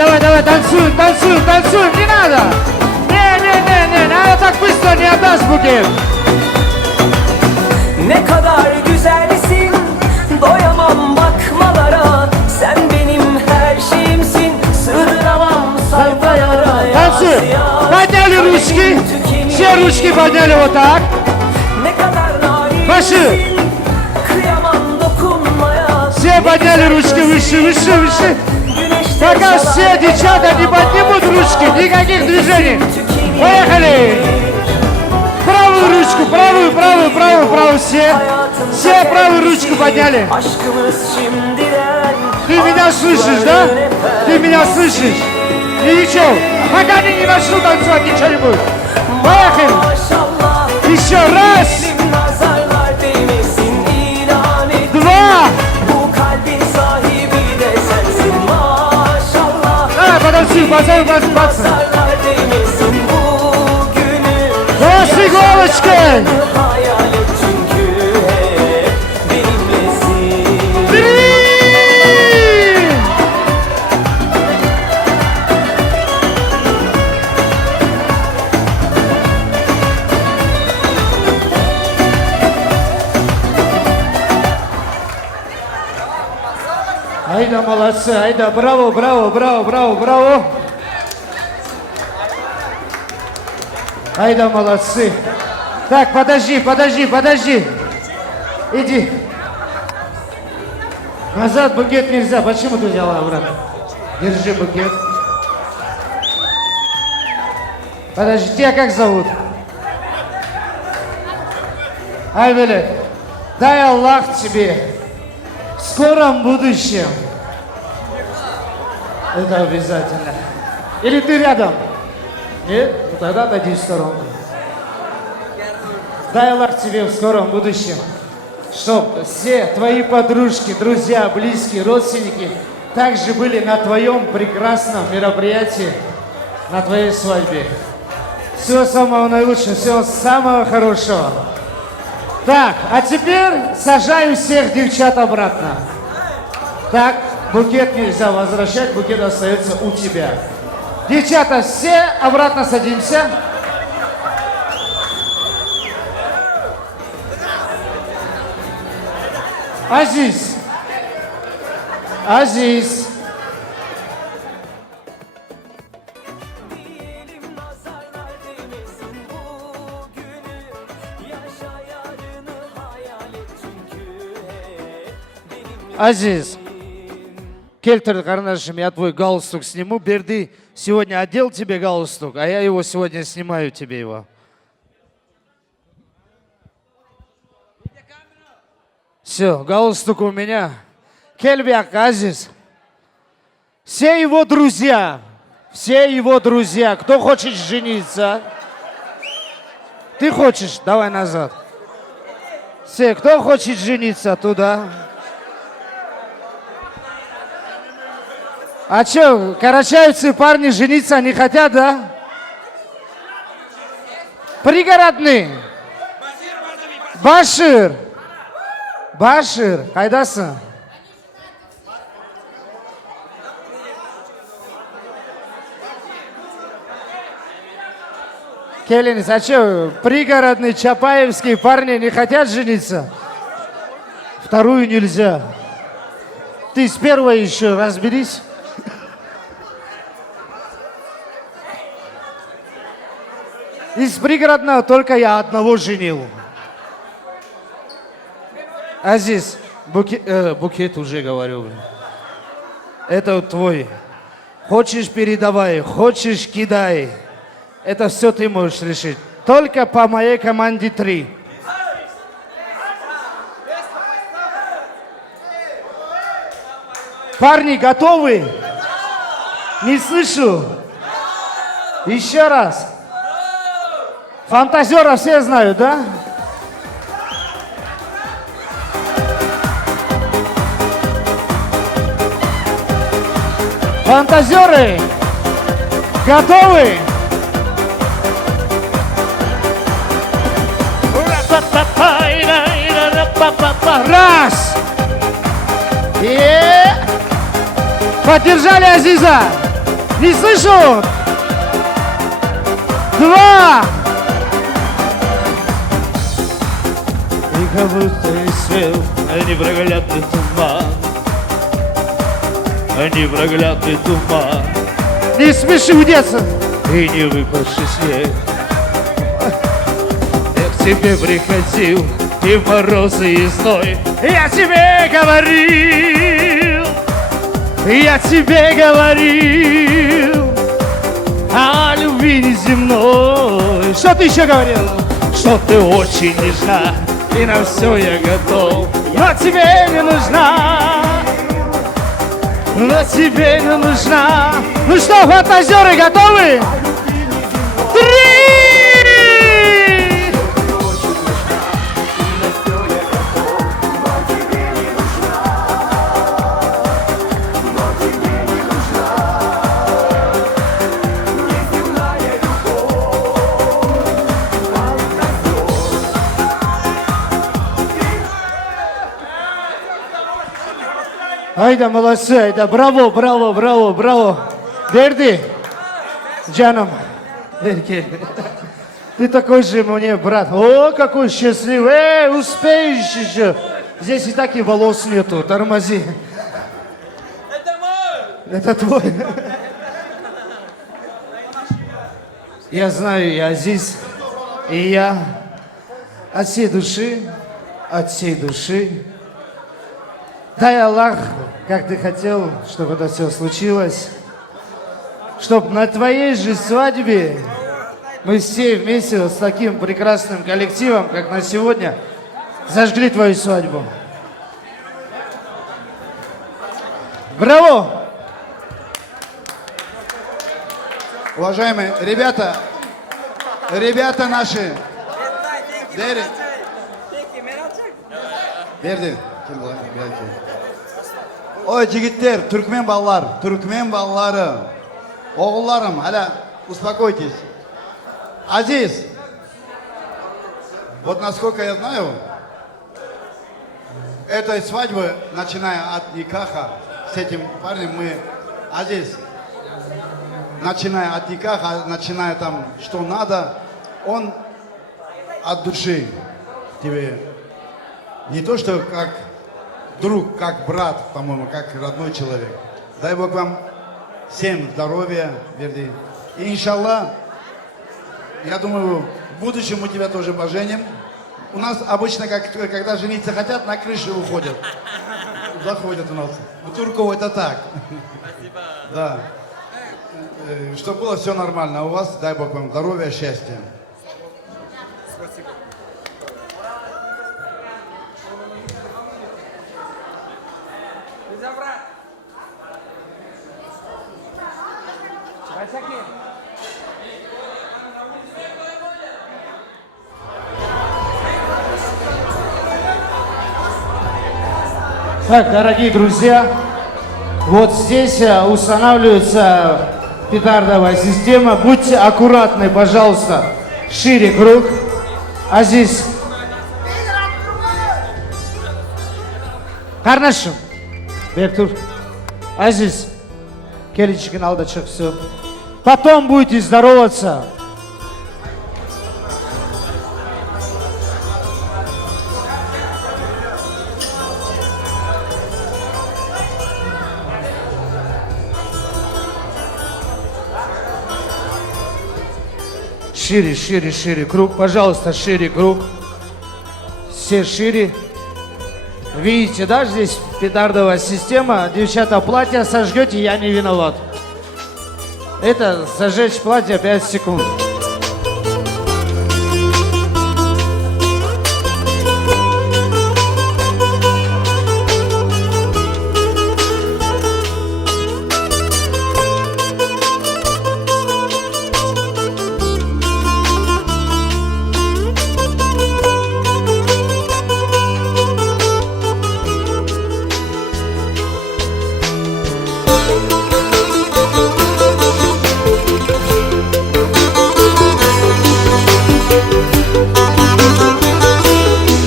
давай, танцуем, не надо! Не, надо так быстро, не отдашь букет! Ne kadar güzelsin, doyamam bakmalara. Sen benim her şeyimsin, sığdıramam sayfalara. Танцуем! Подняли ручки! Все ручки подняли вот так! Ne kadar Başı! narinsin, kıyamam dokunmaya. Все подняли ручки выше! Güneşte Пока все девчата не поднимут ручки, никаких движений! Поехали! Правую ручку, правую, все правую ручку подняли. Ты меня слышишь, да? Ты меня слышишь? И ничего, пока они не начнут танцевать, ничего не будет. Поехали! Еще раз! Два! Подожди, пацан. Да, с иголочкой! Айда, молодцы, айда, браво. Айда, молодцы. Так, подожди. Иди. Назад букет нельзя. Почему ты взяла обратно? Держи букет. Подожди, тебя как зовут? Айбелек, дай Аллах тебе в скором будущем. Это обязательно. Или ты рядом? Нет? Ну тогда отойди в сторону. Дай Аллах тебе в скором будущем, чтоб все твои подружки, друзья, близкие, родственники также были на твоем прекрасном мероприятии, на твоей свадьбе. Всего самого наилучшего, всего самого хорошего. Так, а теперь сажаю всех девчат обратно. Так, букет нельзя возвращать, букет остается у тебя. Девчата, все обратно садимся. Азиз. Азиз, Кельтер, Карнашем, я твой галстук сниму. Берди сегодня одел тебе галстук, а я его сегодня снимаю тебе его. Все, галстук у меня. Кельбяк, Азиз. Все его друзья, кто хочет жениться. Ты хочешь? Давай назад. Все, кто хочет жениться, туда. А что, карачаевцы парни жениться не хотят, да? Пригородный. Башир, қайдасың? Келинец, а что, пригородные чапаевские парни не хотят жениться? Вторую нельзя. Ты с первой еще разберись. Из пригородного только я одного женил. Азиз, букет уже говорю. Это твой. Хочешь передавай, хочешь кидай. Это все ты можешь решить. Только по моей команде 3. Парни, готовы? Не слышу. Еще раз. Фантазера все знают, да? Фантазеры, готовы? Раз. Поддержали Азиза. Не слышу! 2! И как будто и свет, непроглядный туман, непроглядный туман. Не смеши удеться! И не выпавший снег. Я к тебе приходил, и в морозы, и зной. Я тебе говорил о любви неземной. Что ты еще говорил? Что ты очень нежна, и на все я готов. Но тебе не нужна, но тебе не нужна. Ну что, фантазеры, готовы? 3! Ayda молодцы, ayda, браво, браво, браво, браво. Берди, Джаном, Берки, ты такой же мне брат. О, какой счастливый, успеешь еще. Здесь и так и волос нету, тормози. Это мой! Это твой. Я знаю, я здесь, и я от всей души, дай Аллах, как ты хотел, чтобы это все случилось, чтобы на твоей же свадьбе мы все вместе с таким прекрасным коллективом, как на сегодня, зажгли твою свадьбу. Браво! Уважаемые ребята наши, Берди. Ой, жігіттер, түркмен балалары, оғыларым, аля, успокойтесь. Азиз, вот насколько я знаю, этой свадьбы, начиная от никаха, с этим парнем мы, Азиз, начиная от никаха, начиная там, что надо, он от души тебе, не то что как друг, как брат, по-моему, как родной человек. Дай Бог вам всем здоровья, Берди. И иншаллах, я думаю, в будущем мы тебя тоже поженим. У нас обычно, когда жениться хотят, на крышу выходят. Заходят у нас. У турков это так. Спасибо. Да. Чтобы было все нормально. А у вас, дай Бог вам здоровья, счастья. Так, дорогие друзья, вот здесь устанавливается петардовая система. Будьте аккуратны, пожалуйста. Шире круг. Азиз. Карнашым. Бертур. Азиз. Келичкин алдачок, все. Потом будете здороваться. Шире, шире, шире круг. Пожалуйста, шире круг. Все шире. Видите, да, здесь петардовая система. Девчата, платье сожгете, я не виноват. Это сожечь платье 5 секунд.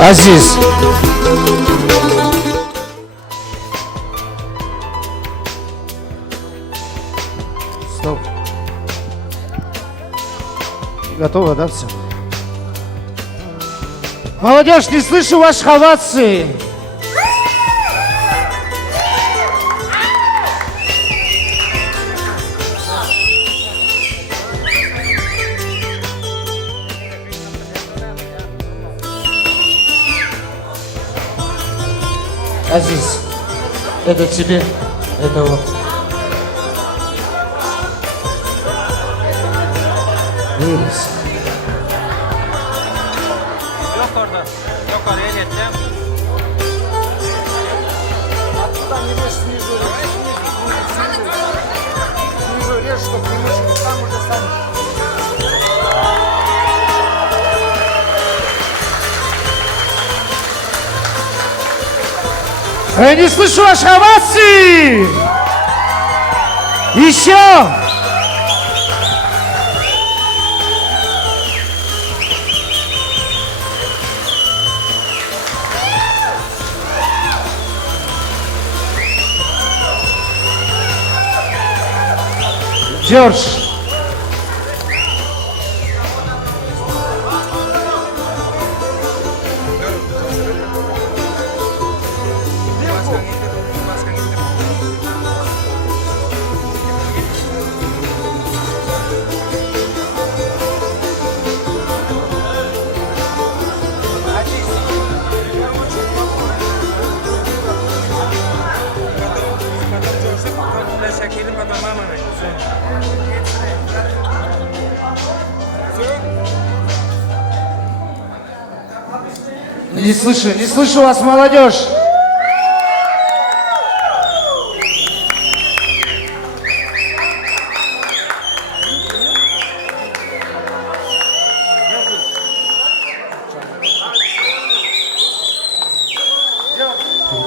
Азиз. Готово, да, все? Молодежь, не слышу ваших оваций. Азиз, это тебе, это вот. Вырос. Yok orada. Yok oraya geçeceğim. Я не слышу ваших оваций! Еще! Джордж! Не слышу вас, молодежь.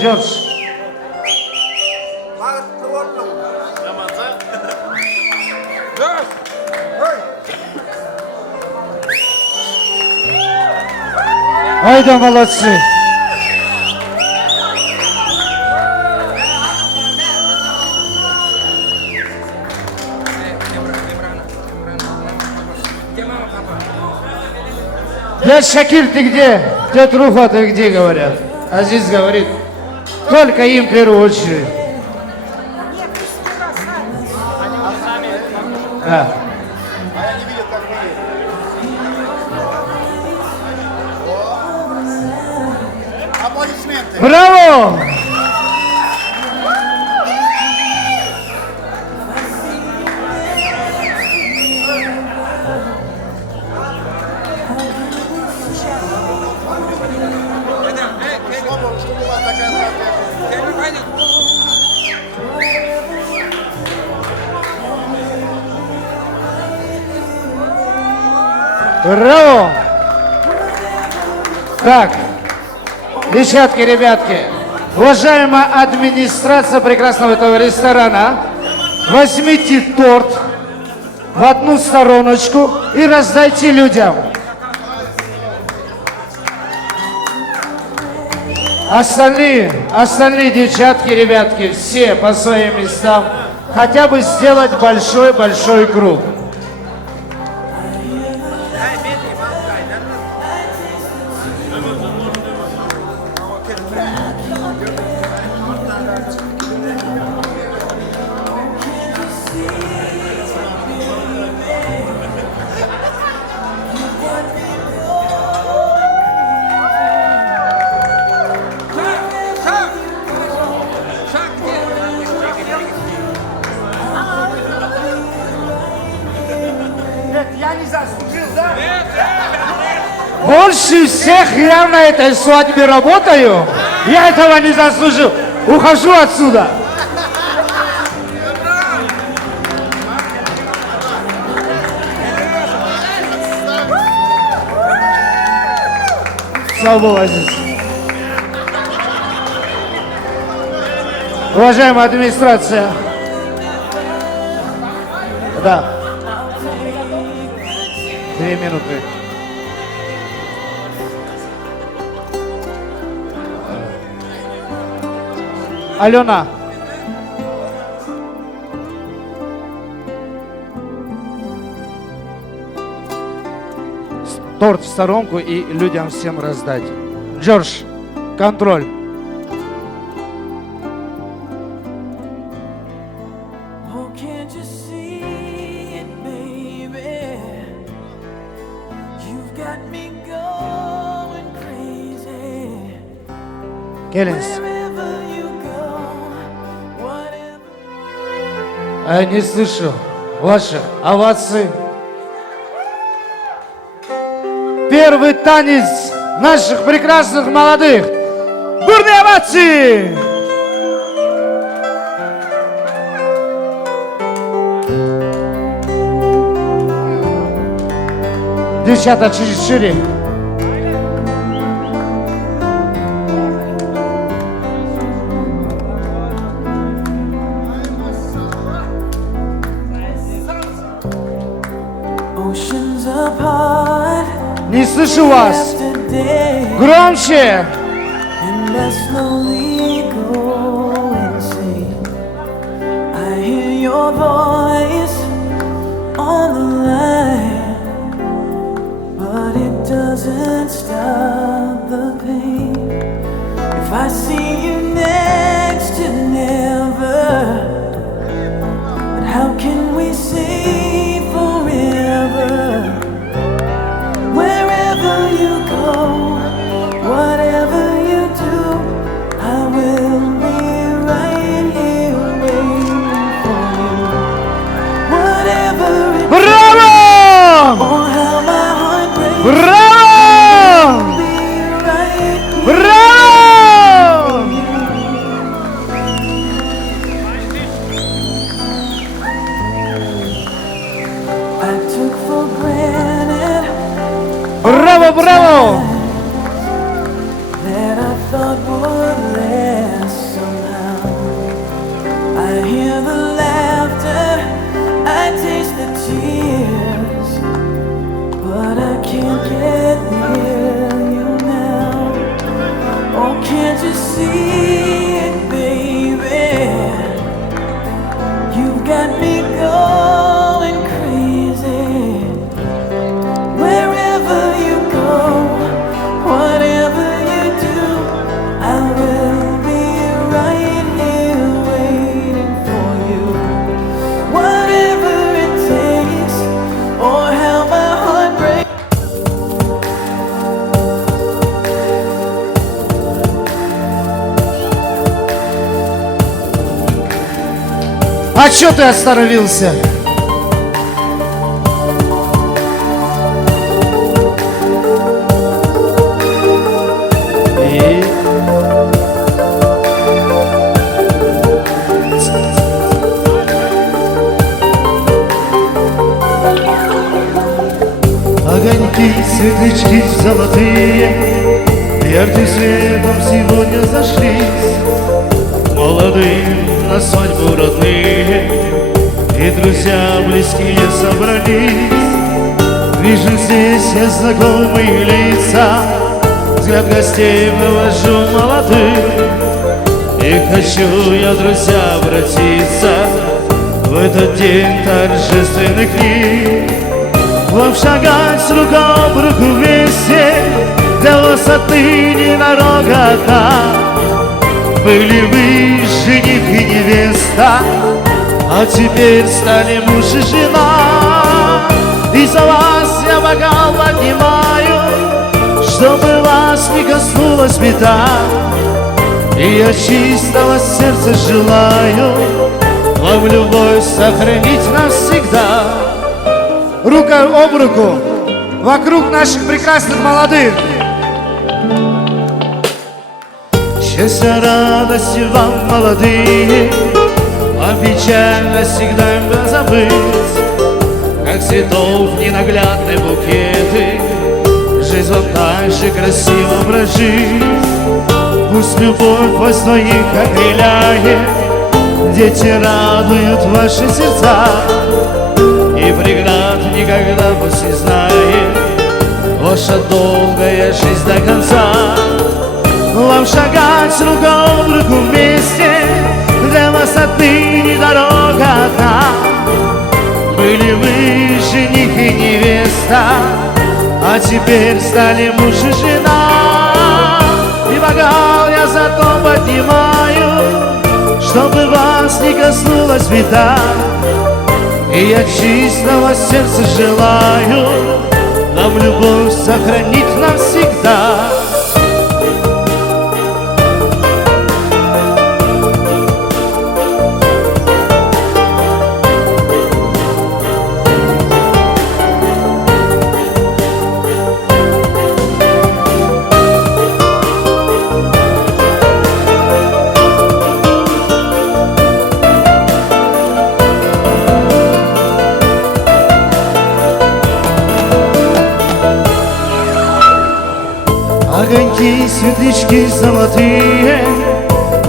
Джордж. Ай да молодцы! Дядь Шакир, ты где? Дядь Руфа, ты где, говорят? Азиз говорит, только им в первую очередь. Да. Аплодисменты. Браво! Чтобы у вас такая атмосфера. Браво! Так, девчатки, ребятки, уважаемая администрация прекрасного этого ресторана, возьмите торт в одну стороночку и раздайте людям. Остальные девчатки, ребятки, все по своим местам, хотя бы сделать большой-большой круг. Больше всех я на этой свадьбе работаю. Я этого не заслужил. Ухожу отсюда. Слава Богу, Азиз. Уважаемая администрация. Да. 2 минуты. Алена. торт в сторонку и людям всем раздать. Джордж, контроль. Oh, can't you see it, baby? You've got me going crazy. Келлинс. Wherever you go, whatever. Я не слышу ваши овации. Первый танец наших прекрасных молодых. Бурные овации! Девчата, чуть шире. Oceans apart Не слышу вас. today, Громче. and I slowly go insane. I hear your voice on the line, but it doesn't stop the pain. If I see you next to never, but how can we say forever? Wherever you go, whatever you do, I will be right here waiting for you. Whatever it Браво! or how my heart breaks, Браво! be right here. Браво! I took for granted Браво, браво! that I thought would last somehow. I hear the laughter, I taste the tears, but I can't get near you now. Oh, can't you see it, baby? You've got me going crazy. Wherever you go, whatever you do, I will be right here waiting for you. Whatever it takes, or how my heart breaks. А чё ты остановился? Огоньки, светлячки золотые, ярким светом сегодня зашлись. Молодые на свадьбу родные, и друзья близкие собрались. Вижу здесь я знакомые лица, взгляд гостей вывожу молодых. И хочу я, друзья, обратиться в этот день торжественных дней. Вам шагать рука об руку вместе, для вас отныне дорога одна. Были вы жених и невеста, а теперь стали муж и жена. И за вас я бокал поднимаю, чтобы вас не коснулась беда. И я чистого сердца желаю вам любовь сохранить навсегда. Рука об руку вокруг наших прекрасных молодых. Счастья, радости вам, молодые, а печаль навсегда им забыть. Как цветов ненаглядные букеты, жизнь вам так же красиво прожить. Пусть любовь вас двоих окрыляет, дети радуют ваши сердца. И преград никогда пусть не знает ваша долгая жизнь до конца. Вам шагать рука об руку вместе, для вас отныне дорога одна. Были вы жених и невеста, а а теперь стали муж и жена. И бокал я зато поднимаю, чтобы вас не коснулась беда. И я чистого сердца желаю нам любовь сохранить навсегда. Огоньки, светлячки золотые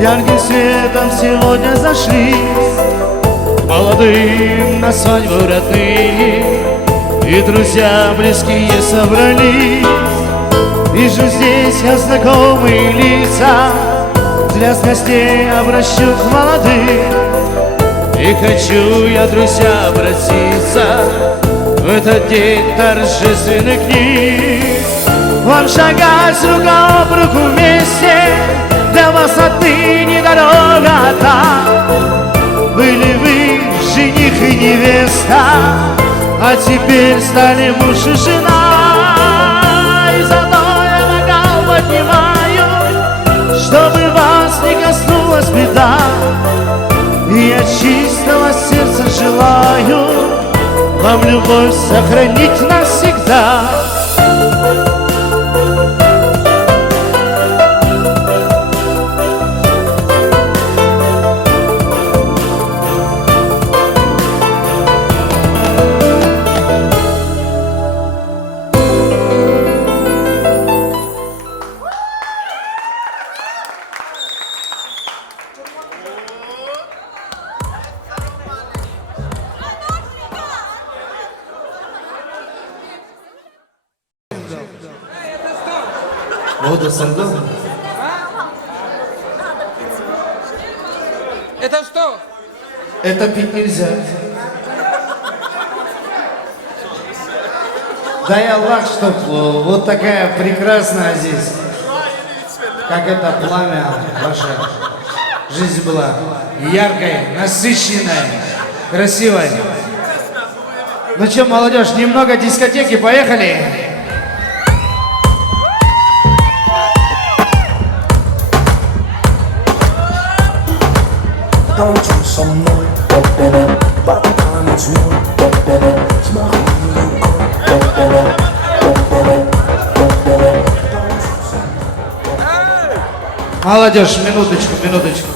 ярким светом сегодня зашлись. Молодым на свадьбу родные и друзья близкие собрались. Вижу здесь я знакомые лица, взгляд гостей обращу к молодым. И хочу я, друзья, обратиться в этот день торжественный к ним. Вам шагать рука об руку вместе, для вас отныне дорога та. Были вы жених и невеста, а теперь стали муж и жена. И зато я бокал поднимаю, чтобы вас не коснулась беда. И я чистого сердца желаю вам любовь сохранить навсегда. Воду создал? Это что? Это пить нельзя. Дай Аллах, чтоб вот такая прекрасная здесь, как это пламя, ваша жизнь была яркой, насыщенной, красивой. Ну что, молодежь, немного дискотеки, поехали! Танцуй со мной, пока танцуй, смахни рукой. Молодежь, минуточку, минуточку.